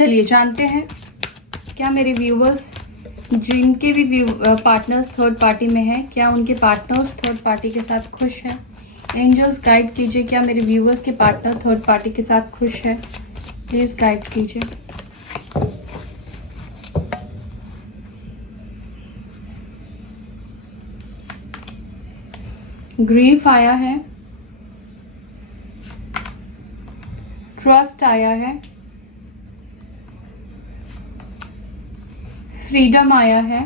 चलिए जानते हैं क्या मेरे व्यूवर्स जिनके भी पार्टनर्स थर्ड पार्टी में हैं, क्या उनके पार्टनर्स थर्ड पार्टी के साथ खुश हैं। एंजल्स गाइड कीजिए, क्या मेरे व्यूवर्स के पार्टनर थर्ड पार्टी के साथ खुश है। प्लीज गाइड कीजिए। ग्रीफ आया है, ट्रस्ट आया है, फ्रीडम आया है,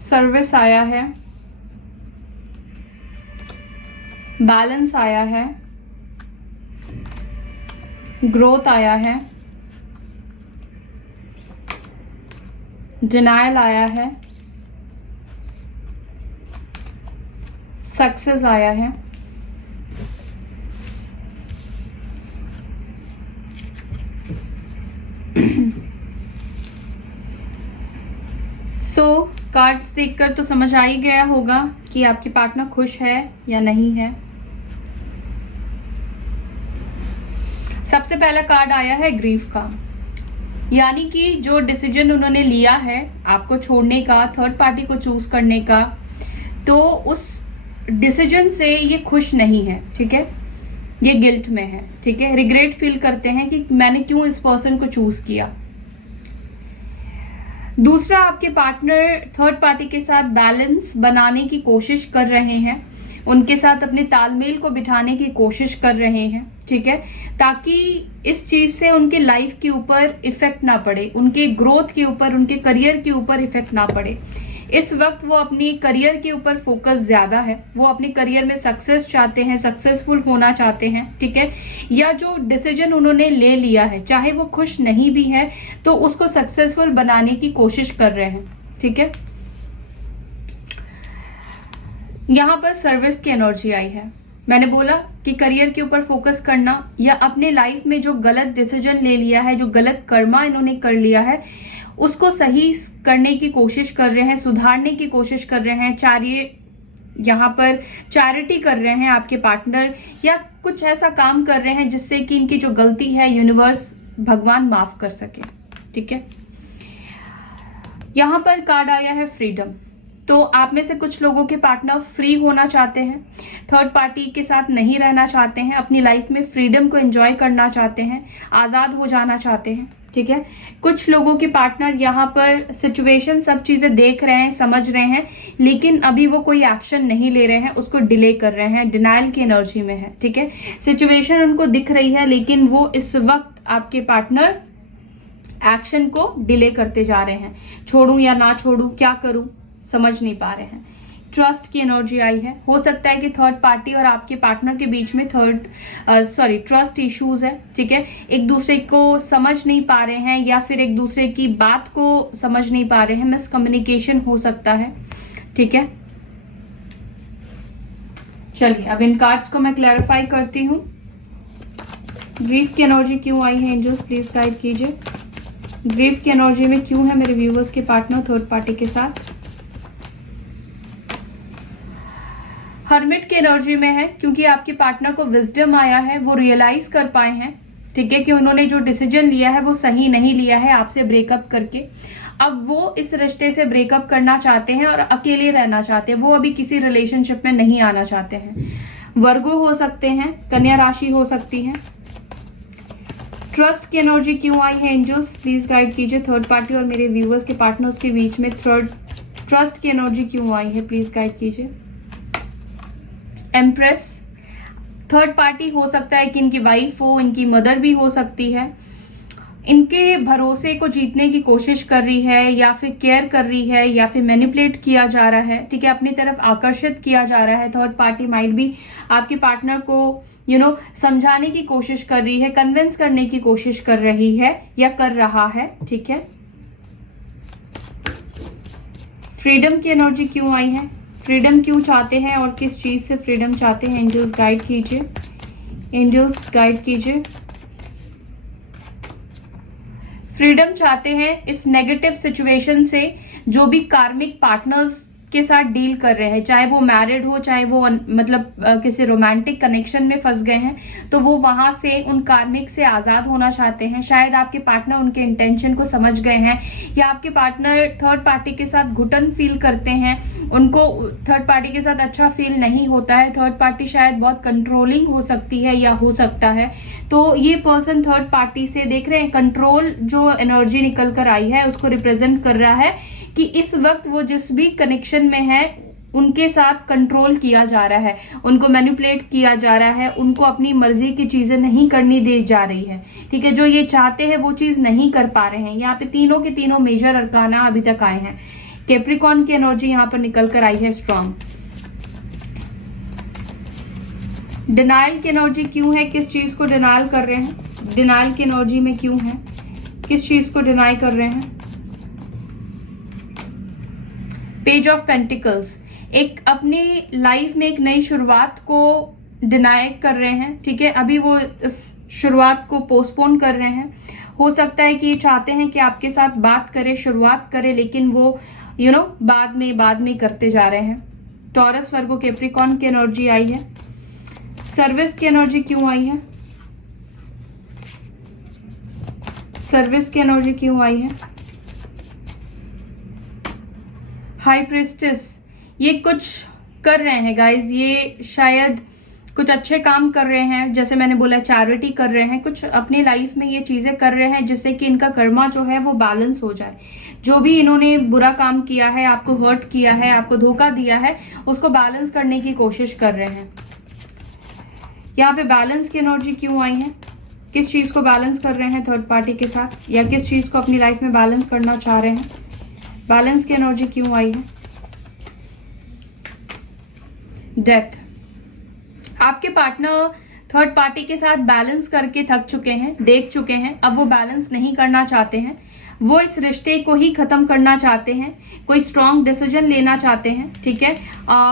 सर्विस आया है, बैलेंस आया है, ग्रोथ आया है, डिनायल आया है, सक्सेस आया है, कार्ड्स देखकर तो समझ आ ही गया होगा कि आपके पार्टनर खुश है या नहीं है। सबसे पहला कार्ड आया है ग्रीफ का, यानी कि जो डिसीजन उन्होंने लिया है आपको छोड़ने का, थर्ड पार्टी को चूज करने का, तो उस डिसीजन से ये खुश नहीं है। ठीक है, ये गिल्ट में है। ठीक है, रिग्रेट फील करते हैं कि मैंने क्यों इस पर्सन को चूज किया। दूसरा, आपके पार्टनर थर्ड पार्टी के साथ बैलेंस बनाने की कोशिश कर रहे हैं, उनके साथ अपने तालमेल को बिठाने की कोशिश कर रहे हैं। ठीक है, ताकि इस चीज से उनके लाइफ के ऊपर इफेक्ट ना पड़े, उनके ग्रोथ के ऊपर, उनके करियर के ऊपर इफेक्ट ना पड़े। इस वक्त वो अपनी करियर के ऊपर फोकस ज्यादा है, वो अपने करियर में सक्सेस चाहते हैं, सक्सेसफुल होना चाहते हैं। ठीक है, या जो डिसीजन उन्होंने ले लिया है, चाहे वो खुश नहीं भी है तो उसको सक्सेसफुल बनाने की कोशिश कर रहे हैं। ठीक है, यहां पर सर्विस की एनर्जी आई है। मैंने बोला कि करियर के ऊपर फोकस करना, या अपने लाइफ में जो गलत डिसीजन ले लिया है, जो गलत कर्मा इन्होंने कर लिया है, उसको सही करने की कोशिश कर रहे हैं, सुधारने की कोशिश कर रहे हैं। यहाँ पर चैरिटी कर रहे हैं आपके पार्टनर, या कुछ ऐसा काम कर रहे हैं जिससे कि इनकी जो गलती है यूनिवर्स, भगवान माफ कर सके। ठीक है, यहाँ पर कार्ड आया है फ्रीडम। तो आप में से कुछ लोगों के पार्टनर फ्री होना चाहते हैं, थर्ड पार्टी के साथ नहीं रहना चाहते हैं, अपनी लाइफ में फ्रीडम को एंजॉय करना चाहते हैं, आजाद हो जाना चाहते हैं। ठीक है, कुछ लोगों के पार्टनर यहाँ पर सिचुएशन, सब चीजें देख रहे हैं, समझ रहे हैं, लेकिन अभी वो कोई एक्शन नहीं ले रहे हैं, उसको डिले कर रहे हैं, डिनायल की एनर्जी में है। ठीक है, सिचुएशन उनको दिख रही है, लेकिन वो इस वक्त आपके पार्टनर एक्शन को डिले करते जा रहे हैं। छोड़ू या ना छोड़ू, क्या करूं, समझ नहीं पा रहे हैं। ट्रस्ट की एनर्जी आई है। हो सकता है कि थर्ड पार्टी और आपके पार्टनर के बीच में ट्रस्ट इश्यूज है। ठीक है, एक दूसरे को समझ नहीं पा रहे हैं, या फिर एक दूसरे की बात को समझ नहीं पा रहे हैं, मिसकम्युनिकेशन हो सकता है। ठीक है, चलिए अब इन कार्ड्स को मैं क्लैरिफाई करती हूँ। ग्रीफ की एनर्जी क्यों आई है एंजल्स, प्लीज गाइड कीजिए। ग्रीफ की एनर्जी में क्यों है मेरे व्यूवर्स के पार्टनर थर्ड पार्टी के साथ। हर्मिट की एनर्जी में है, क्योंकि आपके पार्टनर को विजडम आया है, वो रियलाइज कर पाए हैं। ठीक है, कि उन्होंने जो डिसीजन लिया है वो सही नहीं लिया है आपसे ब्रेकअप करके। अब वो इस रिश्ते से ब्रेकअप करना चाहते हैं और अकेले रहना चाहते हैं, वो अभी किसी रिलेशनशिप में नहीं आना चाहते हैं। वर्गो हो सकते हैं, कन्या राशि हो सकती है। ट्रस्ट की एनर्जी क्यों आई है एंजल्स, प्लीज गाइड कीजिए। थर्ड पार्टी और मेरे व्यूवर्स के पार्टनर्स के बीच में ट्रस्ट की एनर्जी क्यों आई है, प्लीज गाइड कीजिए। एम्प्रेस, थर्ड पार्टी हो सकता है कि इनकी वाइफ हो, इनकी मदर भी हो सकती है, इनके भरोसे को जीतने की कोशिश कर रही है, या फिर केयर कर रही है, या फिर मैनिपुलेट किया जा रहा है। ठीक है, अपनी तरफ आकर्षित किया जा रहा है। थर्ड पार्टी माइट भी आपके पार्टनर को समझाने की कोशिश कर रही है, कन्विंस करने की कोशिश कर रही है या कर रहा है। ठीक है, फ्रीडम की एनर्जी क्यों आई है, फ्रीडम क्यों चाहते हैं और किस चीज से फ्रीडम चाहते हैं एंजल्स गाइड कीजिए। एंजल्स गाइड कीजिए। फ्रीडम चाहते हैं इस नेगेटिव सिचुएशन से, जो भी कार्मिक पार्टनर्स के साथ डील कर रहे हैं, चाहे वो मैरिड हो, चाहे वो किसी रोमांटिक कनेक्शन में फंस गए हैं, तो वो वहां से उन कार्मिक से आजाद होना चाहते हैं। शायद आपके पार्टनर उनके इंटेंशन को समझ गए हैं, या आपके पार्टनर थर्ड पार्टी के साथ घुटन फील करते हैं, उनको थर्ड पार्टी के साथ अच्छा फील नहीं होता है। थर्ड पार्टी शायद बहुत कंट्रोलिंग हो सकती है या हो सकता है। तो ये पर्सन थर्ड पार्टी से देख रहे हैं, कंट्रोल जो एनर्जी निकल कर आई है उसको रिप्रेजेंट कर रहा है कि इस वक्त वो जिस भी कनेक्शन में है उनके साथ कंट्रोल किया जा रहा है, उनको मैनिपुलेट किया जा रहा है, उनको अपनी मर्जी की चीजें नहीं करनी दी जा रही है। ठीक है, जो ये चाहते हैं वो चीज नहीं कर पा रहे हैं। यहाँ पे तीनों के तीनों मेजर अरकाना अभी तक आए हैं। कैप्रिकॉर्न की एनर्जी यहाँ पर निकल कर आई है स्ट्रांग। डिनाइल की एनर्जी क्यों है, किस चीज को डिनाइल कर रहे हैं, डिनाइल की एनर्जी में क्यों है, किस चीज को डिनाई कर रहे हैं। पेज ऑफ पेंटिकल्स, एक अपनी लाइफ में एक नई शुरुआत को डिनाई कर रहे हैं। ठीक है, अभी वो इस शुरुआत को पोस्टपोन कर रहे हैं। हो सकता है कि ये चाहते हैं कि आपके साथ बात करे, शुरुआत करे, लेकिन वो बाद में करते जा रहे हैं। टॉरस, वर्गो, कैप्रिकॉर्न की एनर्जी आई है। सर्विस की एनर्जी क्यों आई है, सर्विस की एनर्जी क्यों आई है। हाई प्रिस्टेस, ये कुछ कर रहे हैं गाइज, ये शायद कुछ अच्छे काम कर रहे हैं, जैसे मैंने बोला चैरिटी कर रहे हैं, कुछ अपनी लाइफ में ये चीजें कर रहे हैं जिससे कि इनका कर्मा जो है वो बैलेंस हो जाए। जो भी इन्होंने बुरा काम किया है, आपको हर्ट किया है, आपको धोखा दिया है, उसको बैलेंस करने की कोशिश कर रहे हैं। यहाँ पे बैलेंस की एनर्जी क्यों आई है, किस चीज को बैलेंस कर रहे हैं थर्ड पार्टी के साथ, या किस चीज को अपनी लाइफ में बैलेंस करना चाह रहे हैं। बैलेंस की एनर्जी क्यों आई है। डेथ, आपके पार्टनर थर्ड पार्टी के साथ बैलेंस करके थक चुके हैं, देख चुके हैं, अब वो बैलेंस नहीं करना चाहते हैं, वो इस रिश्ते को ही खत्म करना चाहते हैं, कोई स्ट्रॉन्ग डिसीजन लेना चाहते हैं। ठीक है,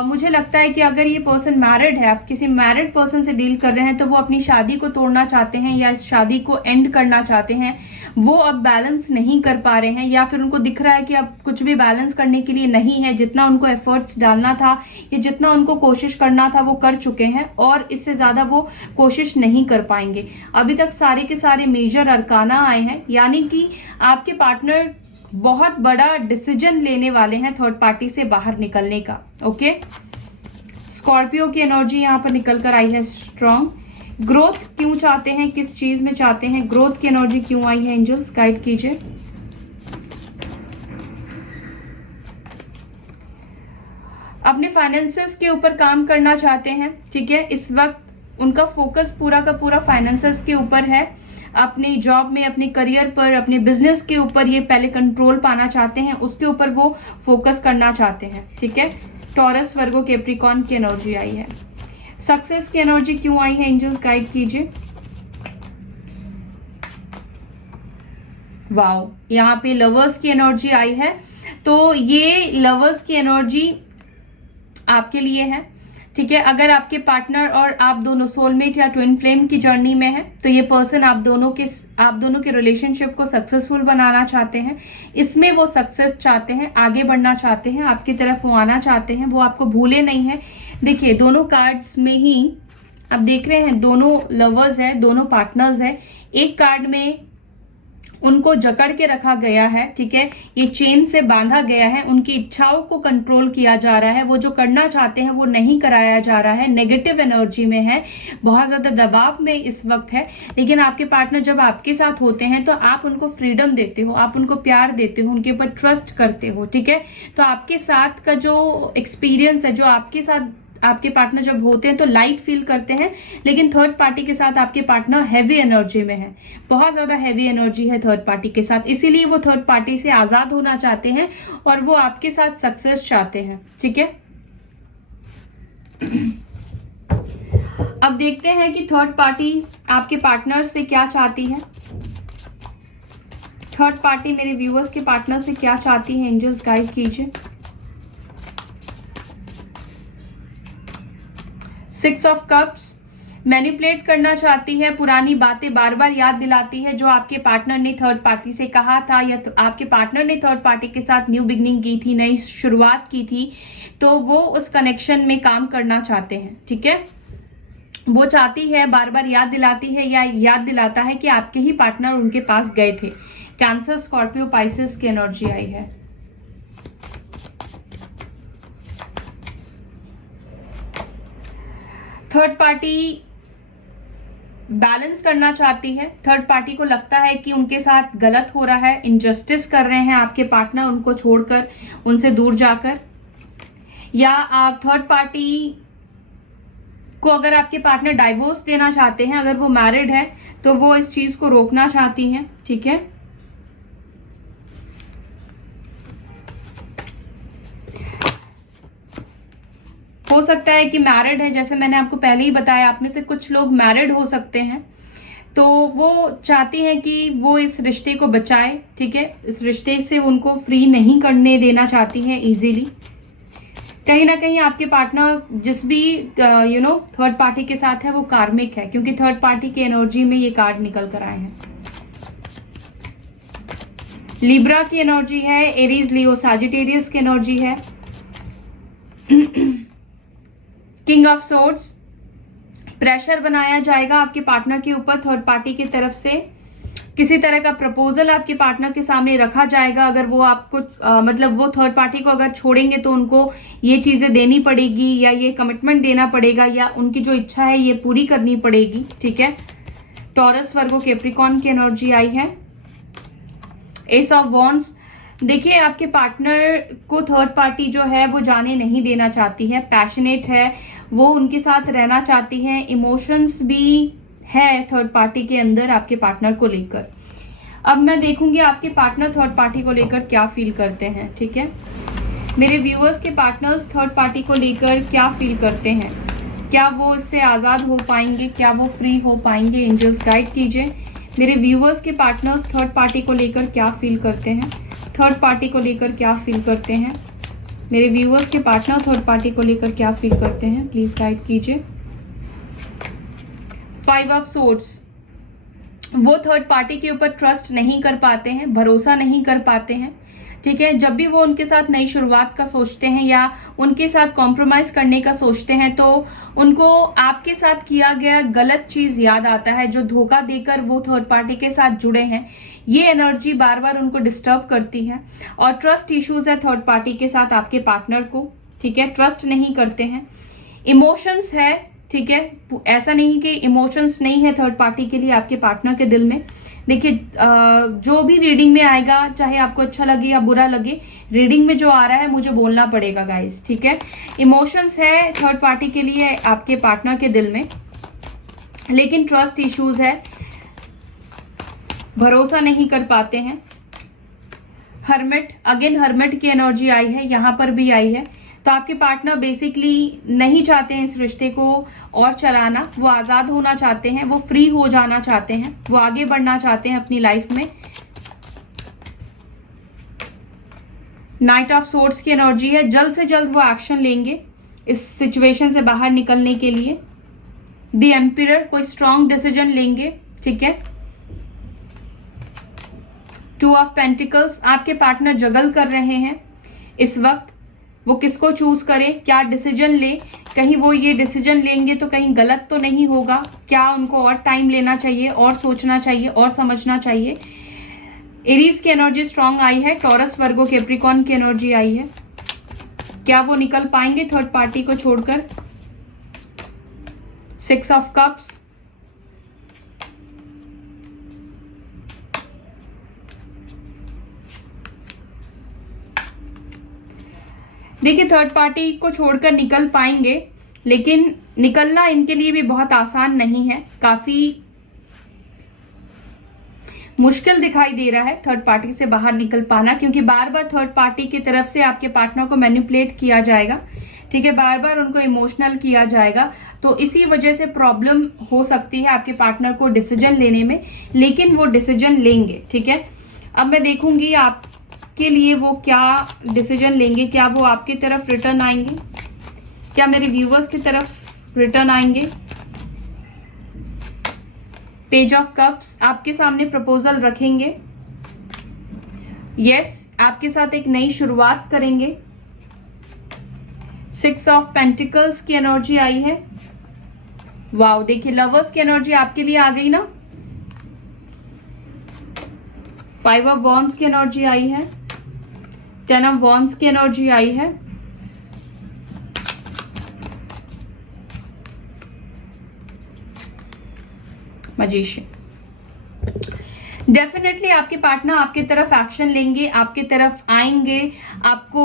मुझे लगता है कि अगर ये पर्सन मैरिड है, आप किसी मैरिड पर्सन से डील कर रहे हैं, तो वो अपनी शादी को तोड़ना चाहते हैं या इस शादी को एंड करना चाहते हैं। वो अब बैलेंस नहीं कर पा रहे हैं, या फिर उनको दिख रहा है कि अब कुछ भी बैलेंस करने के लिए नहीं है, जितना उनको एफर्ट्स डालना था या जितना उनको कोशिश करना था वो कर चुके हैं, और इससे ज्यादा वो कोशिश नहीं कर पाएंगे। अभी तक सारे के सारे मेजर अरकाना आए हैं, यानी कि आपके पार्टनर बहुत बड़ा डिसीजन लेने वाले हैं थर्ड पार्टी से बाहर निकलने का। ओके, स्कॉर्पियो की एनर्जी यहां पर निकल कर आई है स्ट्रॉन्ग। ग्रोथ क्यों चाहते हैं, किस चीज में चाहते हैं, ग्रोथ की एनर्जी क्यों आई है, एंजल्स गाइड कीजिए। अपने फाइनेंसेस के ऊपर काम करना चाहते हैं। ठीक है, इस वक्त उनका फोकस पूरा का पूरा फाइनेंसेस के ऊपर है, अपनी जॉब में, अपने करियर पर, अपने बिजनेस के ऊपर ये पहले कंट्रोल पाना चाहते हैं, उसके ऊपर वो फोकस करना चाहते हैं। ठीक है, टॉरस, वर्गो, कैप्रिकॉर्न की एनर्जी आई है। सक्सेस की एनर्जी क्यों आई है, एंजल्स गाइड कीजिए। वाओ, यहाँ पे लवर्स की एनर्जी आई है, तो ये लवर्स की एनर्जी आपके लिए है। ठीक है, अगर आपके पार्टनर और आप दोनों सोलमेट या ट्विन फ्लेम की जर्नी में है, तो ये पर्सन आप दोनों के रिलेशनशिप को सक्सेसफुल बनाना चाहते हैं, इसमें वो सक्सेस चाहते हैं, आगे बढ़ना चाहते हैं, आपकी तरफ वो आना चाहते हैं, वो आपको भूले नहीं है। देखिए, दोनों कार्ड्स में ही आप देख रहे हैं, दोनों लवर्स है, दोनों पार्टनर्स है। एक कार्ड में उनको जकड़ के रखा गया है। ठीक है, ये चेन से बांधा गया है, उनकी इच्छाओं को कंट्रोल किया जा रहा है, वो जो करना चाहते हैं वो नहीं कराया जा रहा है, नेगेटिव एनर्जी में है, बहुत ज्यादा दबाव में इस वक्त है। लेकिन आपके पार्टनर जब आपके साथ होते हैं तो आप उनको फ्रीडम देते हो, आप उनको प्यार देते हो, उनके ऊपर ट्रस्ट करते हो। ठीक है, तो आपके साथ का जो एक्सपीरियंस है, जो आपके साथ आपके पार्टनर जब होते हैं तो लाइट फील करते हैं, लेकिन थर्ड पार्टी के साथ आपके पार्टनर हैवी एनर्जी में है, बहुत ज्यादा हैवी एनर्जी है थर्ड पार्टी के साथ, इसीलिए वो थर्ड पार्टी से आजाद होना चाहते हैं और वो आपके साथ सक्सेस चाहते हैं। ठीक है, अब देखते हैं कि थर्ड पार्टी आपके पार्टनर से क्या चाहती है। थर्ड पार्टी मेरे व्यूअर्स के पार्टनर से क्या चाहती है, एंजल्स गाइड कीजिए। 6 ऑफ कप्स, मैनिपुलेट करना चाहती है, पुरानी बातें बार बार याद दिलाती है जो आपके पार्टनर ने थर्ड पार्टी से कहा था, या तो आपके पार्टनर ने थर्ड पार्टी के साथ न्यू बिगनिंग की थी, नई शुरुआत की थी, तो वो उस कनेक्शन में काम करना चाहते हैं। ठीक है, वो चाहती है, बार बार याद दिलाती है या याद दिलाता है कि आपके ही पार्टनर उनके पास गए थे। कैंसर, स्कॉर्पियो, पाइसेस की एनर्जी आई है। थर्ड पार्टी बैलेंस करना चाहती है। थर्ड पार्टी को लगता है कि उनके साथ गलत हो रहा है, इनजस्टिस कर रहे हैं आपके पार्टनर उनको छोड़कर, उनसे दूर जाकर, या आप थर्ड पार्टी को अगर आपके पार्टनर डाइवोर्स देना चाहते हैं, अगर वो मैरिड है तो वो इस चीज को रोकना चाहती हैं। ठीक है, हो सकता है कि मैरिड है, जैसे मैंने आपको पहले ही बताया, आप में से कुछ लोग मैरिड हो सकते हैं, तो वो चाहती हैं कि वो इस रिश्ते को बचाए। ठीक है, इस रिश्ते से उनको फ्री नहीं करने देना चाहती हैं इजीली। कहीं ना कहीं आपके पार्टनर जिस भी थर्ड पार्टी के साथ है वो कार्मिक है, क्योंकि थर्ड पार्टी की एनर्जी में ये कार्ड निकल कर आए हैं। लिब्रा की एनर्जी है, एरीज, लियो, सैजिटेरियस की एनर्जी है। किंग ऑफ सोर्ड्स, प्रेशर बनाया जाएगा आपके पार्टनर के ऊपर थर्ड पार्टी की तरफ से। किसी तरह का प्रपोजल आपके पार्टनर के सामने रखा जाएगा। अगर वो आपको मतलब वो थर्ड पार्टी को अगर छोड़ेंगे तो उनको ये चीजें देनी पड़ेगी, या ये कमिटमेंट देना पड़ेगा, या उनकी जो इच्छा है ये पूरी करनी पड़ेगी। ठीक है, टॉरस, वर्गो, कैप्रिकॉर्न की एनर्जी आई है। एस ऑफ वॉन्ड्स, देखिए आपके पार्टनर को थर्ड पार्टी जो है वो जाने नहीं देना चाहती है, पैशनेट है, वो उनके साथ रहना चाहती है, इमोशंस भी है थर्ड पार्टी के अंदर आपके पार्टनर को लेकर। अब मैं देखूंगी आपके पार्टनर थर्ड पार्टी को लेकर क्या फील करते हैं। ठीक है, मेरे व्यूअर्स के पार्टनर्स थर्ड पार्टी को लेकर क्या फील करते हैं, क्या वो इससे आजाद हो पाएंगे, क्या वो फ्री हो पाएंगे? एंजल्स गाइड कीजिए। मेरे व्यूअर्स के पार्टनर्स थर्ड पार्टी को लेकर क्या फील करते हैं, थर्ड पार्टी को लेकर क्या फील करते हैं? मेरे व्यूअर्स के पार्टनर थर्ड पार्टी को लेकर क्या फील करते हैं, प्लीज गाइड कीजिए। 5 ऑफ सोर्ड्स, वो थर्ड पार्टी के ऊपर ट्रस्ट नहीं कर पाते हैं, भरोसा नहीं कर पाते हैं। ठीक है, जब भी वो उनके साथ नई शुरुआत का सोचते हैं या उनके साथ कॉम्प्रोमाइज करने का सोचते हैं, तो उनको आपके साथ किया गया गलत चीज याद आता है, जो धोखा देकर वो थर्ड पार्टी के साथ जुड़े हैं। ये एनर्जी बार बार उनको डिस्टर्ब करती है, और ट्रस्ट इश्यूज है थर्ड पार्टी के साथ आपके पार्टनर को। ठीक है, ट्रस्ट नहीं करते हैं, इमोशंस है। ठीक है, ऐसा नहीं कि इमोशंस नहीं है थर्ड पार्टी के लिए आपके पार्टनर के दिल में। देखिए, जो भी रीडिंग में आएगा, चाहे आपको अच्छा लगे या बुरा लगे, रीडिंग में जो आ रहा है मुझे बोलना पड़ेगा गाइस। ठीक है, इमोशंस है थर्ड पार्टी के लिए आपके पार्टनर के दिल में, लेकिन ट्रस्ट इश्यूज है, भरोसा नहीं कर पाते हैं। हर्मिट, अगेन हर्मिट की एनर्जी आई है, यहां पर भी आई है। तो आपके पार्टनर बेसिकली नहीं चाहते हैं इस रिश्ते को और चलाना, वो आजाद होना चाहते हैं, वो फ्री हो जाना चाहते हैं, वो आगे बढ़ना चाहते हैं अपनी लाइफ में। नाइट ऑफ सोर्ड्स की एनर्जी है, जल्द से जल्द वो एक्शन लेंगे इस सिचुएशन से बाहर निकलने के लिए। द एम्पिरर, कोई स्ट्रॉन्ग डिसीजन लेंगे। ठीक है, 2 ऑफ पेंटिकल्स, आपके पार्टनर जगल कर रहे हैं इस वक्त, वो किसको चूज करें, क्या डिसीजन ले, कहीं वो ये डिसीजन लेंगे तो कहीं गलत तो नहीं होगा, क्या उनको और टाइम लेना चाहिए, और सोचना चाहिए, और समझना चाहिए। एरीज की एनर्जी स्ट्रांग आई है, टॉरस, वर्गो, कैप्रिकॉर्न की एनर्जी आई है। क्या वो निकल पाएंगे थर्ड पार्टी को छोड़कर? 6 ऑफ कप्स, देखिए थर्ड पार्टी को छोड़कर निकल पाएंगे, लेकिन निकलना इनके लिए भी बहुत आसान नहीं है, काफी मुश्किल दिखाई दे रहा है थर्ड पार्टी से बाहर निकल पाना, क्योंकि बार बार थर्ड पार्टी की तरफ से आपके पार्टनर को मैनिपुलेट किया जाएगा। ठीक है, बार बार उनको इमोशनल किया जाएगा, तो इसी वजह से प्रॉब्लम हो सकती है आपके पार्टनर को डिसीजन लेने में, लेकिन वो डिसीजन लेंगे। ठीक है, अब मैं देखूंगी आपके लिए वो क्या डिसीजन लेंगे, क्या वो आपकी तरफ रिटर्न आएंगे, क्या मेरे व्यूवर्स की तरफ रिटर्न आएंगे। पेज ऑफ कप्स, आपके सामने प्रपोजल रखेंगे, यस आपके साथ एक नई शुरुआत करेंगे। 6 ऑफ पेंटिकल्स की एनर्जी आई है। वाओ, देखिए लवर्स की एनर्जी आपके लिए आ गई ना। 5 ऑफ वॉन्ड्स की एनर्जी आई है। 10 ऑफ वॉन्ड्स की एनर्जी आई है। मैजिशियन। डेफिनेटली आपके पार्टनर आपके तरफ एक्शन लेंगे, आपके तरफ आएंगे, आपको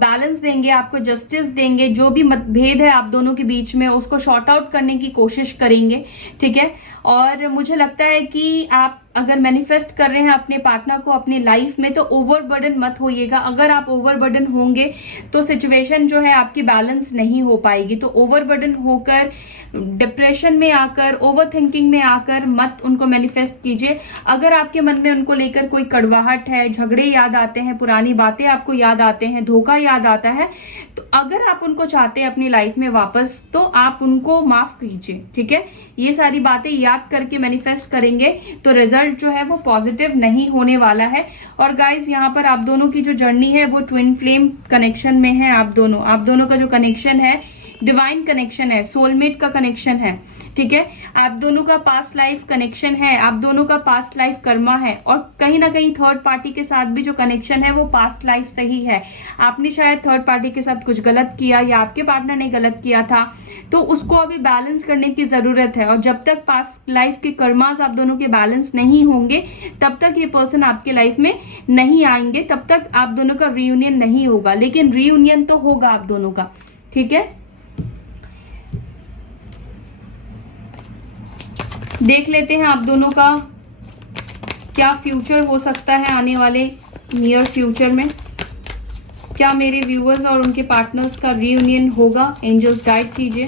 बैलेंस देंगे, आपको जस्टिस देंगे। जो भी मतभेद है आप दोनों के बीच में उसको शॉर्ट आउट करने की कोशिश करेंगे, ठीक है। और मुझे लगता है कि आप अगर मैनिफेस्ट कर रहे हैं अपने पार्टनर को अपनी लाइफ में तो ओवरबर्डन मत होइएगा। अगर आप ओवरबर्डन होंगे तो सिचुएशन जो है आपकी बैलेंस नहीं हो पाएगी। तो ओवरबर्डन होकर डिप्रेशन में आकर ओवर थिंकिंग में आकर मत उनको मैनिफेस्ट कीजिए। अगर आपके मन में उनको लेकर कोई कड़वाहट है, झगड़े याद आते हैं, पुरानी बातें आपको याद आते हैं, धोखा याद आता है, तो अगर आप उनको चाहते हैं अपनी लाइफ में वापस तो आप उनको माफ कीजिए, ठीक है। ये सारी बातें याद करके मैनिफेस्ट करेंगे तो रिजल्ट जो है वो पॉजिटिव नहीं होने वाला है। और गाइज यहाँ पर आप दोनों की जो जर्नी है वो ट्विन फ्लेम कनेक्शन में है। आप दोनों का जो कनेक्शन है डिवाइन कनेक्शन है, सोलमेट का कनेक्शन है, ठीक है। आप दोनों का पास्ट लाइफ कनेक्शन है, आप दोनों का पास्ट लाइफ कर्मा है। और कहीं ना कहीं थर्ड पार्टी के साथ भी जो कनेक्शन है वो पास्ट लाइफ से ही है। आपने शायद थर्ड पार्टी के साथ कुछ गलत किया या आपके पार्टनर ने गलत किया था, तो उसको अभी बैलेंस करने की जरूरत है। और जब तक पास्ट लाइफ के कर्मास आप दोनों के बैलेंस नहीं होंगे तब तक ये पर्सन आपके लाइफ में नहीं आएंगे, तब तक आप दोनों का रीयूनियन नहीं होगा। लेकिन रीयूनियन तो होगा आप दोनों का, ठीक है। देख लेते हैं आप दोनों का क्या फ्यूचर हो सकता है आने वाले नियर फ्यूचर में। क्या मेरे व्यूअर्स और उनके पार्टनर्स का रीयूनियन होगा? एंजल्स गाइड कीजिए,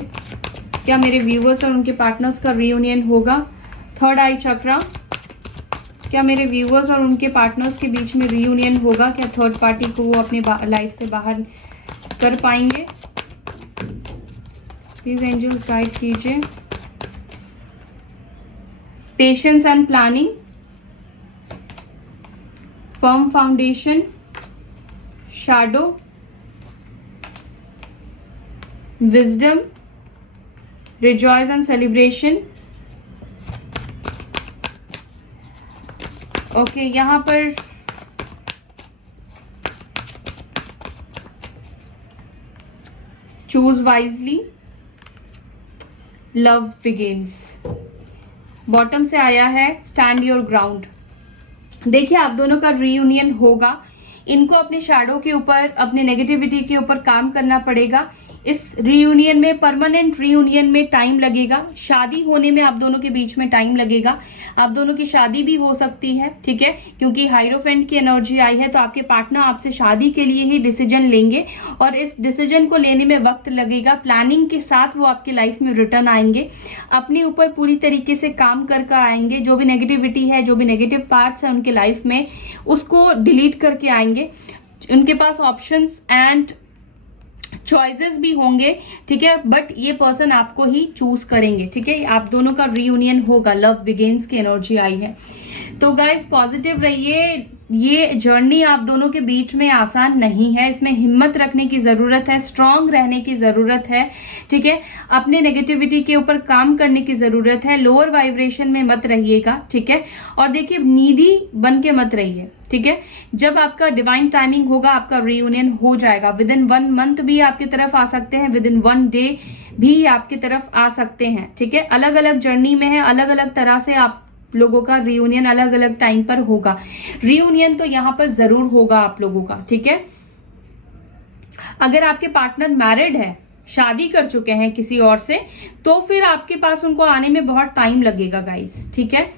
क्या मेरे व्यूअर्स और उनके पार्टनर्स का रीयूनियन होगा? थर्ड आई चक्रा, क्या मेरे व्यूअर्स और उनके पार्टनर्स के बीच में रीयूनियन होगा? क्या थर्ड पार्टी को वो अपने लाइफ से बाहर कर पाएंगे? प्लीज एंजल्स गाइड कीजिए। Patience and planning, firm foundation, shadow, wisdom, rejoice and celebration. Okay, यहां पर choose wisely, love begins. Bottom से आया है स्टैंड योर ग्राउंड। देखिए आप दोनों का रीयूनियन होगा। इनको अपने शैडो के ऊपर, अपने नेगेटिविटी के ऊपर काम करना पड़ेगा। इस रीयूनियन में, परमानेंट रीयूनियन में टाइम लगेगा। शादी होने में आप दोनों के बीच में टाइम लगेगा। आप दोनों की शादी भी हो सकती है, ठीक है, क्योंकि हाइरोफेंट की एनर्जी आई है तो आपके पार्टनर आपसे शादी के लिए ही डिसीजन लेंगे और इस डिसीजन को लेने में वक्त लगेगा। प्लानिंग के साथ वो आपकी लाइफ में रिटर्न आएंगे, अपने ऊपर पूरी तरीके से काम करके आएंगे। जो भी नेगेटिविटी है, जो भी नेगेटिव पार्ट्स है उनके लाइफ में, उसको डिलीट करके आएंगे। उनके पास ऑप्शंस एंड चॉइसेस भी होंगे, ठीक है, बट ये पर्सन आपको ही चूज करेंगे, ठीक है। आप दोनों का रीयूनियन होगा। लव बिगिंस की एनर्जी आई है। तो गाइज पॉजिटिव रहिए। ये जर्नी आप दोनों के बीच में आसान नहीं है, इसमें हिम्मत रखने की जरूरत है, स्ट्रांग रहने की जरूरत है, ठीक है। अपने नेगेटिविटी के ऊपर काम करने की जरूरत है। लोअर वाइब्रेशन में मत रहिएगा, ठीक है। और देखिए नीडी बन के मत रहिए, ठीक है। जब आपका डिवाइन टाइमिंग होगा आपका रीयूनियन हो जाएगा। विद इन 1 मंथ भी आपकी तरफ आ सकते हैं, विद इन 1 डे भी आपकी तरफ आ सकते हैं, ठीक है। अलग अलग जर्नी में है, अलग अलग तरह से आप लोगों का रीयूनियन अलग अलग टाइम पर होगा। रीयूनियन तो यहां पर जरूर होगा आप लोगों का, ठीक है। अगर आपके पार्टनर मैरिड है, शादी कर चुके हैं किसी और से, तो फिर आपके पास उनको आने में बहुत टाइम लगेगा गाइस, ठीक है।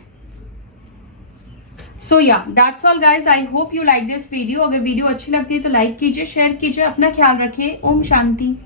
सो या that's all guys, I hope you like this video. अगर वीडियो अच्छी लगती है तो लाइक कीजिए, शेयर कीजिए, अपना ख्याल रखिए। ओम शांति।